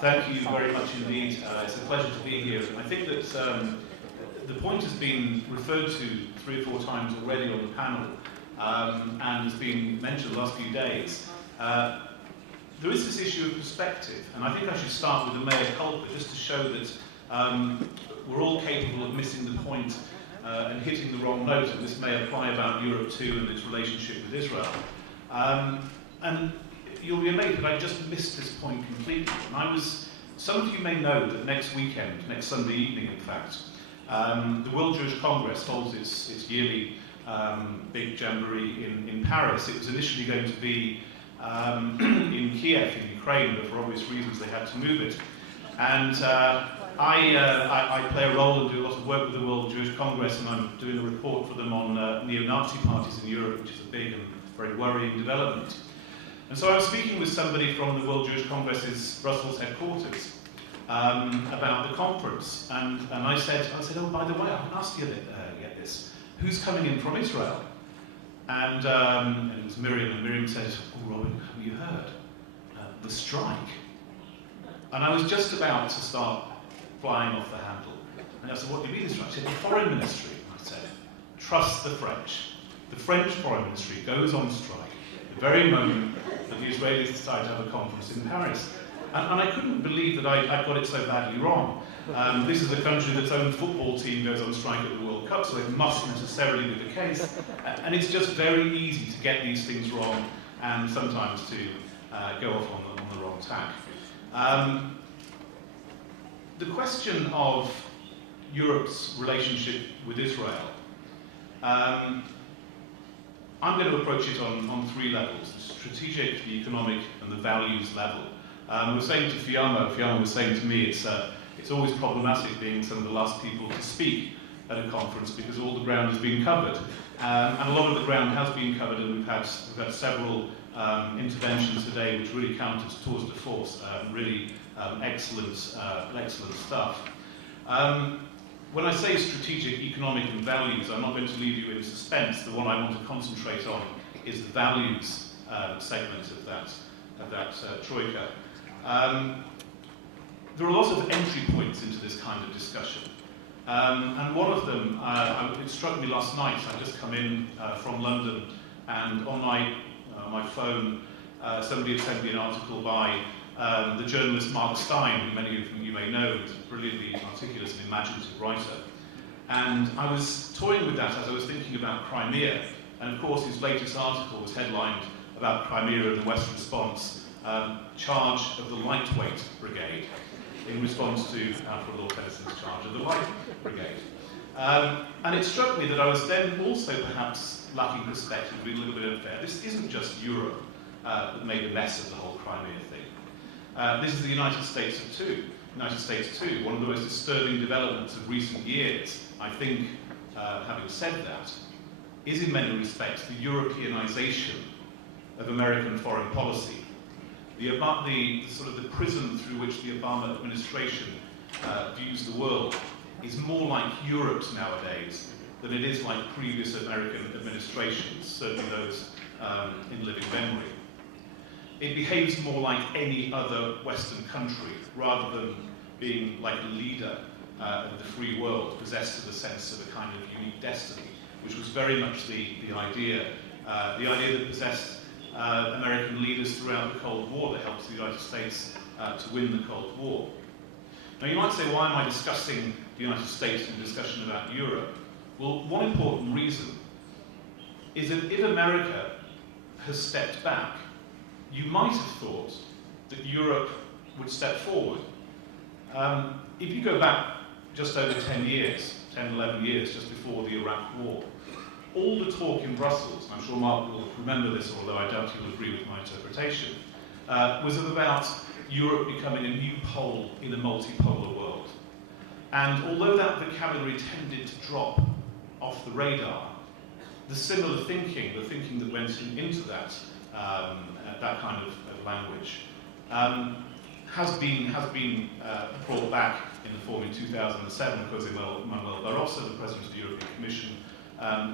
Thank you very much indeed. It's a pleasure to be here. I think that the point has been referred to 3 or 4 times already on the panel and has been mentioned the last few days. There is this issue of perspective, and I think I should start with the mea culpa just to show that we're all capable of missing the point and hitting the wrong note, and this may apply about Europe too and its relationship with Israel. And you'll be amazed that I just missed this point completely. And some of you may know that next weekend, next Sunday evening in fact, the World Jewish Congress holds its yearly big jamboree in Paris. It was initially going to be in Kiev, in Ukraine, but for obvious reasons they had to move it. And I play a role and do a lot of work with the World Jewish Congress, and I'm doing a report for them on neo-Nazi parties in Europe, which is a big and very worrying development. And so I was speaking with somebody from the World Jewish Congress's Brussels headquarters about the conference, and I said, oh, by the way, I haven't asked you yet this. Who's coming in from Israel? And it was Miriam, and Miriam said, oh, Robin, have you heard? The strike. And I was just about to start flying off the handle. And I said, what do you mean the strike? She said, the foreign ministry. I said, trust the French. The French foreign ministry goes on strike the very moment that the Israelis decide to have a conference in Paris. And I couldn't believe that I got it so badly wrong. This is a country that's own football team goes on strike at the World Cup, so it mustn't necessarily be the case. And it's just very easy to get these things wrong and sometimes to go off on the wrong tack. The question of Europe's relationship with Israel, I'm going to approach it on 3 levels: the strategic, the economic, and the values level. I was saying to Fiamma was saying to me, it's always problematic being some of the last people to speak at a conference because all the ground has been covered. And a lot of the ground has been covered, and we've had several interventions today which really count as tours de force, really excellent stuff. When I say strategic, economic and values, I'm not going to leave you in suspense. The one I want to concentrate on is the values segment of that troika. There are lots of entry points into this kind of discussion. And one of them, it struck me last night. I'd just come in from London, and on my phone, somebody had sent me an article by the journalist Marc Stein, who many of you may know, is a brilliantly articulate and imaginative writer. And I was toying with that as I was thinking about Crimea. And of course, his latest article was headlined about Crimea and the West response, charge of the lightweight brigade, in response to Alfred Lord Tennyson's charge of the light brigade. And it struck me that I was then also perhaps lacking perspective, being a little bit unfair. This isn't just Europe that made a mess of the whole Crimea thing. This is the United States too. One of the most disturbing developments of recent years, I think, having said that, is in many respects the Europeanization of American foreign policy. The sort of the prism through which the Obama administration views the world is more like Europe's nowadays than it is like previous American administrations, certainly those in living memory. It behaves more like any other Western country, rather than being like a leader of the free world, possessed of a sense of a kind of unique destiny, which was very much the idea that possessed American leaders throughout the Cold War, that helped the United States to win the Cold War. Now you might say, why am I discussing the United States in a discussion about Europe? Well, one important reason is that if America has stepped back, you might have thought that Europe would step forward. If you go back just over 10 years, 10, 11 years, just before the Iraq War, all the talk in Brussels, and I'm sure Mark will remember this, although I doubt he'll agree with my interpretation, was about Europe becoming a new pole in a multipolar world. And although that vocabulary tended to drop off the radar, the similar thinking, the thinking that went into that kind of language, has been brought back in the form in 2007 because Manuel Barroso, the President of the European Commission,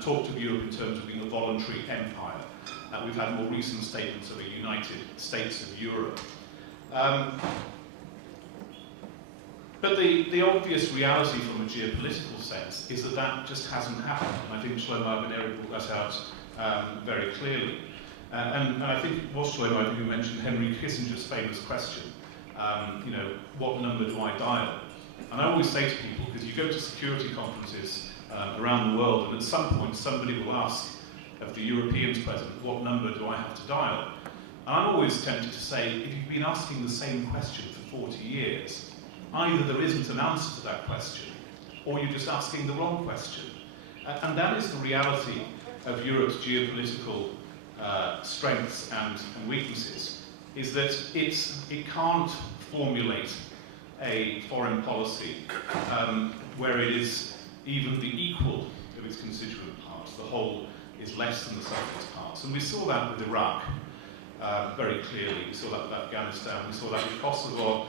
talked of Europe in terms of being a voluntary empire. We've had more recent statements of a United States of Europe. But the obvious reality from a geopolitical sense is that that just hasn't happened. And I think Shlomo and Eric brought that out very clearly. And I think it was Shlomo, I think you mentioned Henry Kissinger's famous question, what number do I dial? And I always say to people, because you go to security conferences around the world, and at some point somebody will ask of the Europeans present, what number do I have to dial? And I'm always tempted to say, if you've been asking the same question for 40 years, either there isn't an answer to that question, or you're just asking the wrong question. And that is the reality of Europe's geopolitical strengths and weaknesses, is that it can't formulate a foreign policy where it is even the equal of its constituent parts. The whole is less than the sum of its parts. And we saw that with Iraq very clearly. We saw that with Afghanistan. We saw that with Kosovo.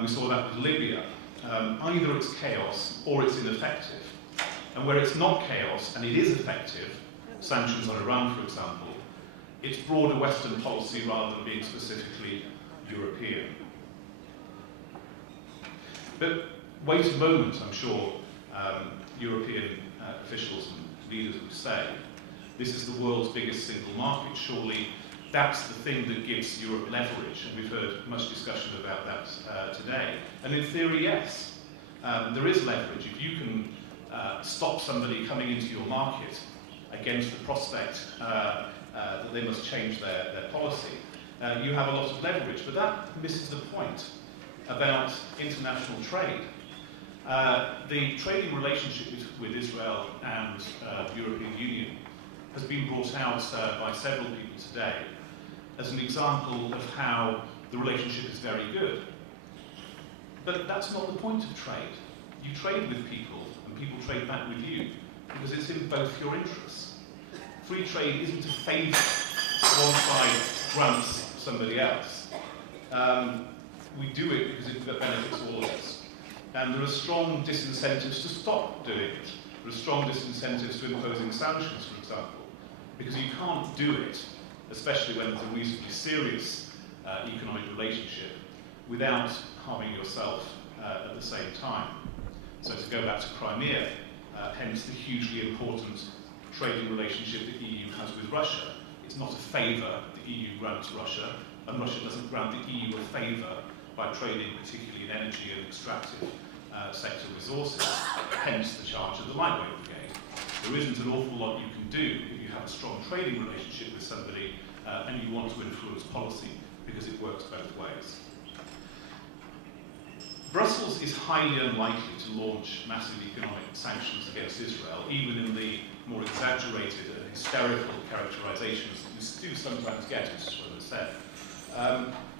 We saw that with Libya. Either it's chaos or it's ineffective. And where it's not chaos and it is effective, sanctions on Iran, for example, it's broader Western policy rather than being specifically European. But wait a moment, I'm sure European officials and leaders would say, this is the world's biggest single market. Surely that's the thing that gives Europe leverage, and we've heard much discussion about that today. And in theory, yes, there is leverage. If you can stop somebody coming into your market against the prospect that they must change their policy, you have a lot of leverage. But that misses the point about international trade. The trading relationship with Israel and the European Union has been brought out by several people today as an example of how the relationship is very good. But that's not the point of trade. You trade with people, and people trade back with you, because it's in both your interests. Free trade isn't a favour. One side grants somebody else. We do it because it benefits all of us. And there are strong disincentives to stop doing it. There are strong disincentives to imposing sanctions, for example, because you can't do it, especially when it's a reasonably serious economic relationship, without harming yourself at the same time. So to go back to Crimea, hence the hugely important trading relationship the EU has with Russia. It's not a favour the EU grants Russia, and Russia doesn't grant the EU a favour by trading particularly in energy and extractive sector resources, hence the charge of the lightweight brigade. There isn't an awful lot you can do if you have a strong trading relationship with somebody and you want to influence policy, because it works both ways. Brussels is highly unlikely to launch massive economic sanctions against Israel, even in the more exaggerated and hysterical characterizations that you do sometimes get, as Shlomo said.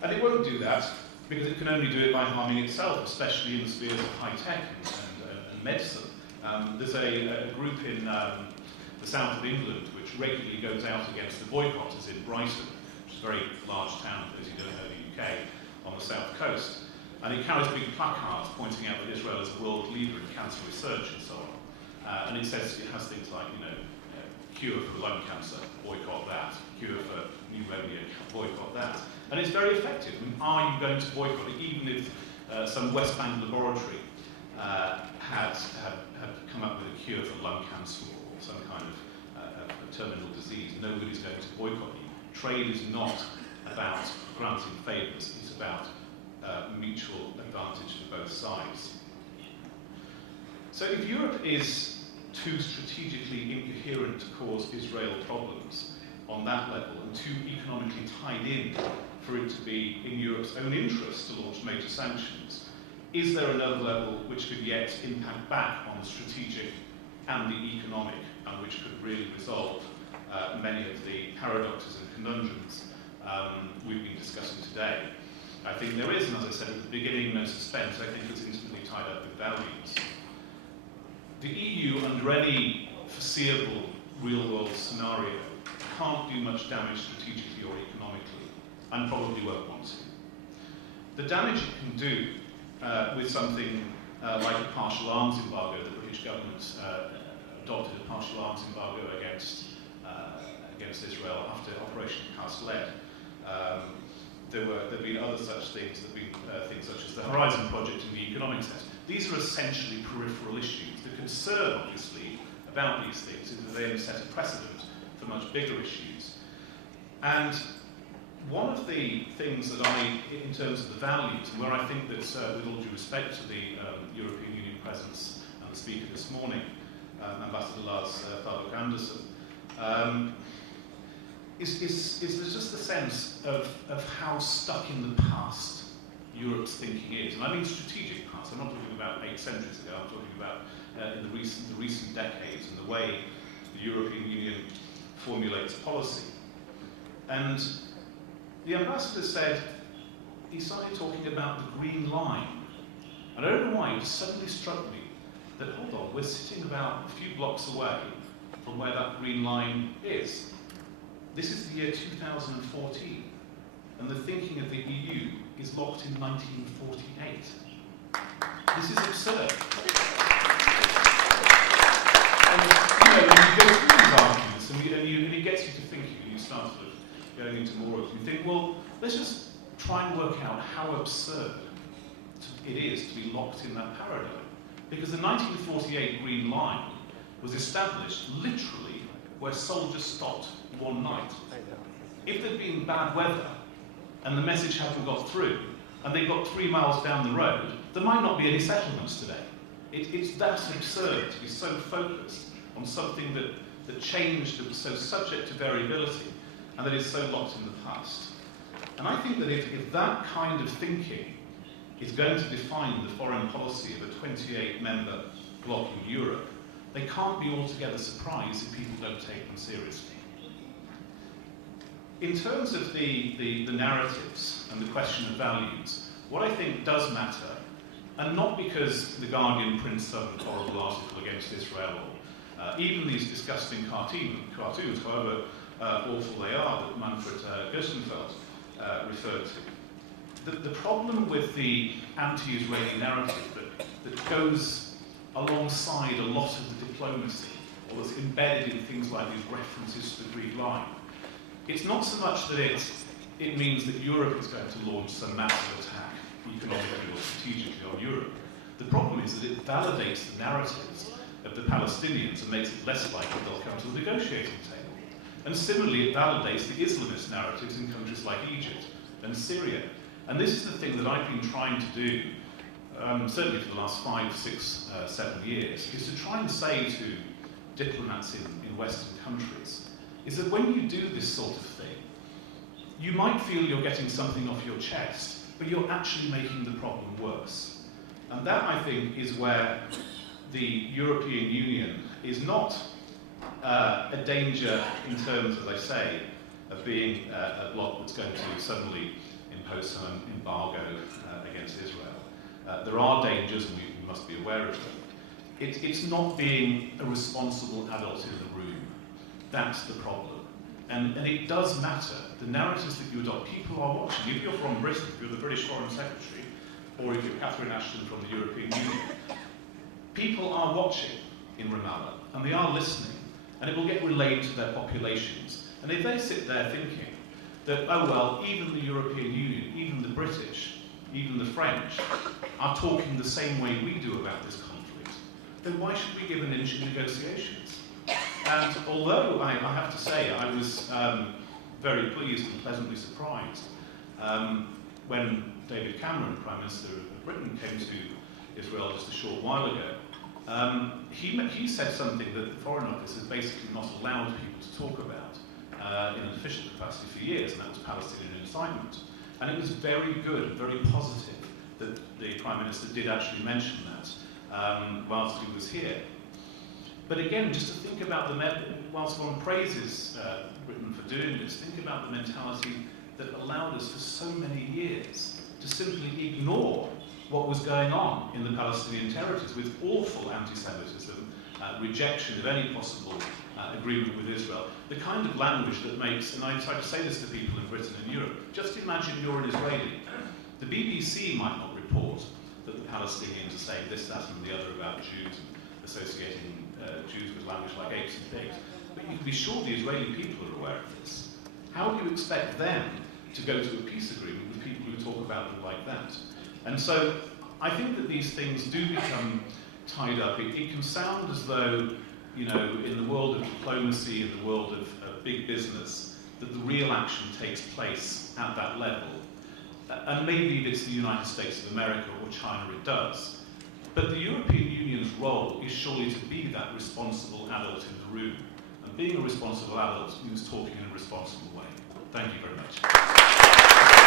And it won't do that because it can only do it by harming itself, especially in the spheres of high tech and medicine. There's a group in the south of England which regularly goes out against the boycotters in Brighton, which is a very large town, as you don't know, the UK, on the south coast. And it carries big placards pointing out that Israel is a world leader in cancer research and so on. And it says it has things like, cure for lung cancer, boycott that. Cure for pneumonia, boycott that. And it's very effective. I mean, are you going to boycott it, even if some West Bank laboratory had come up with a cure for lung cancer or some kind of terminal disease? Nobody's going to boycott you. Trade is not about granting favours. It's about mutual advantage for both sides. So if Europe is too strategically incoherent to cause Israel problems on that level, and too economically tied in for it to be in Europe's own interest to launch major sanctions, is there another level which could yet impact back on the strategic and the economic, and which could really resolve many of the paradoxes and conundrums we've been discussing today? I think there is, and as I said at the beginning, no suspense. I think it's intimately tied up with values. The EU, under any foreseeable real-world scenario, can't do much damage strategically or economically, and probably won't want to. The damage it can do with something like a partial arms embargo, the British government adopted a partial arms embargo against Israel after Operation Cast Lead. there've been other such things, there've been things such as the Horizon Project in the economic sense. These are essentially peripheral issues. The concern, obviously, about these things is that they have set a precedent for much bigger issues. And one of the things that in terms of the values, and where I think that, with all due respect to the European Union presence and the speaker this morning, Ambassador Lars Tharluk Andersen, is there's just the sense of how stuck in the past Europe's thinking is. And I mean strategic past. I'm not talking about 8 centuries ago. I'm talking about in the recent decades and the way the European Union formulates policy. And the ambassador said, he started talking about the green line. And I don't know why, it just suddenly struck me that, hold on, we're sitting about a few blocks away from where that green line is. This is the year 2014, and the thinking of the EU is locked in 1948. This is absurd. And when you go through these arguments, and it gets you to thinking, and you start sort of going into more of it, you think, well, let's just try and work out how absurd it is to be locked in that paradigm. Because the 1948 Green Line was established literally where soldiers stopped one night. If there'd been bad weather and the message hadn't got through, and they got 3 miles down the road, there might not be any settlements today. It's that absurd to be so focused on something that changed, that was so subject to variability, and that is so locked in the past. And I think that if that kind of thinking is going to define the foreign policy of a 28-member bloc in Europe, they can't be altogether surprised if people don't take them seriously. In terms of the narratives and the question of values, what I think does matter, and not because The Guardian prints some horrible article against Israel, or even these disgusting cartoons, however awful they are, that Manfred Gerstenfeld referred to. The problem with the anti-Israeli narrative that goes alongside a lot of the diplomacy, or that's embedded in things like these references to the Greek line, it's not so much that it means that Europe is going to launch some massive attack, economically or strategically, on Europe. The problem is that it validates the narratives of the Palestinians and makes it less likely they'll come to the negotiating table. And similarly, it validates the Islamist narratives in countries like Egypt and Syria. And this is the thing that I've been trying to do, certainly for the last 5, 6, 7 years, is to try and say to diplomats in Western countries, is that when you do this sort of thing, you might feel you're getting something off your chest, but you're actually making the problem worse. And that, I think, is where the European Union is not a danger in terms, as I say, of being a bloc that's going to suddenly impose some embargo against Israel. There are dangers, and we must be aware of them. It's not being a responsible adult in the room. That's the problem. And it does matter. The narratives that you adopt, people are watching. If you're from Britain, if you're the British Foreign Secretary, or if you're Catherine Ashton from the European Union, people are watching in Ramallah, and they are listening, and it will get relayed to their populations. And if they sit there thinking that, oh well, even the European Union, even the British, even the French, are talking the same way we do about this conflict, then why should we give an inch in negotiations? And although I have to say I was very pleased and pleasantly surprised when David Cameron, Prime Minister of Britain, came to Israel just a short while ago, he said something that the Foreign Office has basically not allowed people to talk about in an official capacity for years, and that was Palestinian incitement. And it was very good, very positive that the Prime Minister did actually mention that whilst he was here. But again, just to think about whilst one praises Britain for doing this, think about the mentality that allowed us for so many years to simply ignore what was going on in the Palestinian territories with awful anti-Semitism, rejection of any possible agreement with Israel, the kind of language that makes, and I try to say this to people in Britain and Europe, just imagine you're an Israeli. The BBC might not report that the Palestinians are saying this, that and the other about Jews and associating Jews with language like apes and pigs, but you can be sure the Israeli people are aware of this. How do you expect them to go to a peace agreement with people who talk about them like that. And so I think that these things do become tied up. It can sound as though, you know, in the world of diplomacy, in the world of big business, that the real action takes place at that level. And maybe if it's the United States of America or China, it does. But the European Union's role is surely to be that responsible adult in the room. And being a responsible adult means talking in a responsible way. Thank you very much.